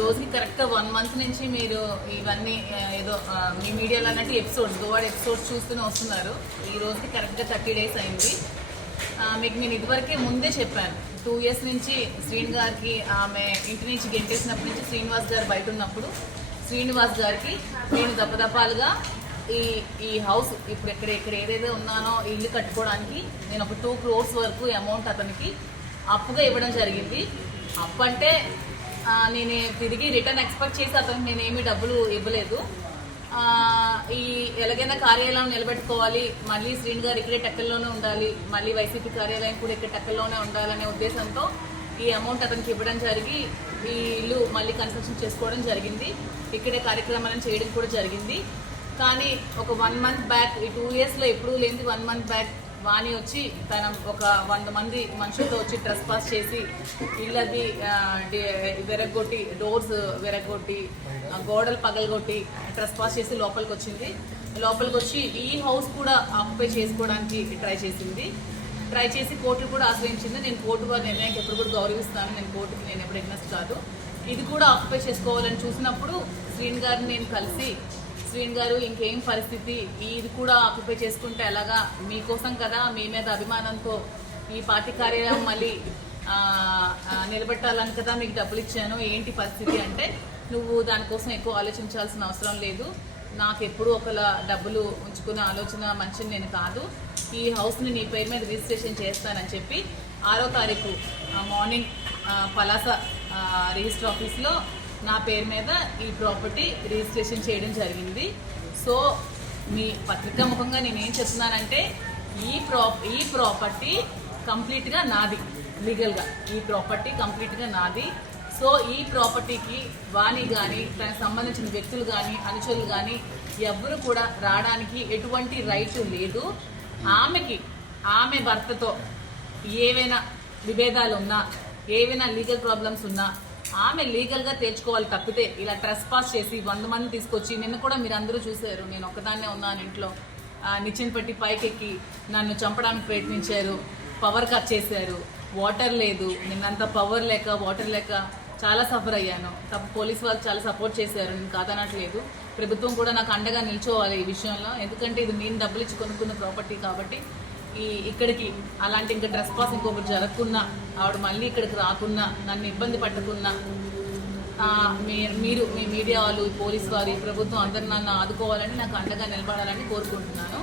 రోజుకి కరెక్ట్గా 1 మంత్ నుంచి మీరు ఇవన్నీ ఏదో మీ మీడియాలో అన్నట్టు ఎపిసోడ్స్ గోవాడ్ ఎపిసోడ్స్ చూస్తూనే వస్తున్నారు. ఈ రోజుకి కరెక్ట్గా 30 days అయింది. మీకు నేను ఇదివరకే ముందే చెప్పాను, 2 years నుంచి శ్రీని గారికి ఆమె ఇంటి నుంచి గెంటేసినప్పటి నుంచి శ్రీనివాస్ గారు బయట ఉన్నప్పుడు శ్రీనివాస్ గారికి నేను దప్పదప్పాలుగా ఈ హౌస్ ఇప్పుడు ఇక్కడ ఏదైతే ఉన్నానో ఇల్లు కట్టుకోవడానికి నేను ఒక 2 crores వరకు అమౌంట్ అతనికి అప్పుగా ఇవ్వడం జరిగింది. అప్పు అంటే నేను తిరిగి రిటర్న్ ఎక్స్పెక్ట్ చేసి అతనికి నేనేమి డబ్బులు ఇవ్వలేదు. ఎలాగైనా కార్యాలయం నిలబెట్టుకోవాలి, మళ్ళీ శ్రీని గారు ఇక్కడే టెక్కల్లోనే ఉండాలి, మళ్ళీ వైసీపీ కార్యాలయం కూడా ఇక్కడ టెక్కల్లోనే ఉండాలనే ఉద్దేశంతో ఈ అమౌంట్ అతనికి ఇవ్వడం జరిగి ఈ ఇల్లు మళ్ళీ కన్స్ట్రక్షన్ చేసుకోవడం జరిగింది. ఇక్కడే కార్యక్రమాలను చేయడం కూడా జరిగింది. కానీ ఒక 1 month బ్యాక్, ఈ 2 yearsలో ఎప్పుడూ లేనిది 1 month బ్యాక్ వాణి వచ్చి తన ఒక 100 మంది మనుషులతో వచ్చి ట్రెస్ పాస్ చేసి ఇళ్ళది విరగొట్టి, డోర్స్ విరగొట్టి, గోడలు పగలగొట్టి ట్రెస్ పాస్ చేసి లోపలికి వచ్చింది. లోపలికి వచ్చి ఈ హౌస్ కూడా ఆక్యుపై చేసుకోవడానికి ట్రై చేసి కోర్టు కూడా ఆశ్రయించింది. నేను కోర్టు వారి నిర్ణయానికి ఎప్పుడు కూడా గౌరవిస్తాను, నేను కోర్టుకి నేను ఎప్పుడు ఎగ్నెస్ట్ కాదు. ఇది కూడా ఆక్యుపై చేసుకోవాలని చూసినప్పుడు శ్రీని గారిని నేను కలిసి, శ్రీని గారు ఇంకేం పరిస్థితి, ఇది కూడా ఆక్యుపై చేసుకుంటే ఎలాగా, మీకోసం కదా, మీ మీద అభిమానంతో ఈ పార్టీ కార్యాలయం మళ్ళీ నిలబెట్టాలని కదా మీకు డబ్బులు ఇచ్చాను, ఏంటి పరిస్థితి అంటే, నువ్వు దానికోసం ఎక్కువ ఆలోచించాల్సిన అవసరం లేదు, నాకు ఎప్పుడు ఒకలా డబ్బులు ఉంచుకునే ఆలోచన మనిషిని నేను కాదు, ఈ హౌస్ని నీ పేరు మీద రిజిస్ట్రేషన్ చేస్తానని చెప్పి 6వ తారీఖు మార్నింగ్ పలాస రిజిస్టర్ ఆఫీస్లో నా పేరు మీద ఈ ప్రాపర్టీ రిజిస్ట్రేషన్ చేయడం జరిగింది. సో మీ పత్రికా ముఖంగా నేనేం చెప్తున్నానంటే, ఈ ప్రాపర్టీ కంప్లీట్గా నాది, లీగల్గా ఈ ప్రాపర్టీ కంప్లీట్గా నాది. సో ఈ ప్రాపర్టీకి వాణి కానీ దానికి సంబంధించిన వ్యక్తులు కానీ అనుచరులు కానీ ఎవ్వరు కూడా రావడానికి ఎటువంటి రైట్ లేదు. ఆమె భర్తతో ఏవైనా విభేదాలు ఉన్నా, ఏవైనా లీగల్ ప్రాబ్లమ్స్ ఉన్నా ఆమె లీగల్గా తెచ్చుకోవాలి తప్పితే ఇలా ట్రెస్ పాస్ చేసి 100 మంది తీసుకొచ్చి, నిన్న కూడా మీరు అందరూ చూశారు, నేను ఒక్కదాన్నే ఉన్నాను ఇంట్లో, నిచ్చెన పెట్టి పైకెక్కి నన్ను చంపడానికి ప్రయత్నించారు, పవర్ కట్ చేశారు, వాటర్ లేదు, నిన్నంతా పవర్ లేక వాటర్ లేక చాలా సఫర్ అయ్యాను. పోలీస్ వాళ్ళు చాలా సపోర్ట్ చేశారు, నేను కాదనట్లేదు. ప్రభుత్వం కూడా నాకు అండగా నిల్చోవాలి ఈ విషయంలో, ఎందుకంటే ఇది నేను డబ్బులు ఇచ్చి కొనుక్కున్న ప్రాపర్టీ కాబట్టి. ఇక్కడికి అలాంటి ఇంకా ట్రెస్ పాస్ ఇంకొకటి జరగకున్నా, ఆవిడ మళ్ళీ ఇక్కడికి రాకున్నా, నన్ను ఇబ్బంది పట్టకున్నా, మీరు మీ మీడియా వాళ్ళు, పోలీస్ వారి, ప్రభుత్వం అందరు నన్ను ఆదుకోవాలని, నాకు అండగా నిలబడాలని కోరుకుంటున్నాను.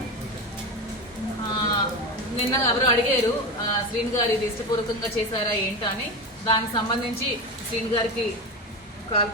నిన్న ఎవరు అడిగారు శ్రీని గారు ఇది ఇష్టపూర్వకంగా చేశారా ఏంటా అని, దానికి సంబంధించి శ్రీని గారికి కాల్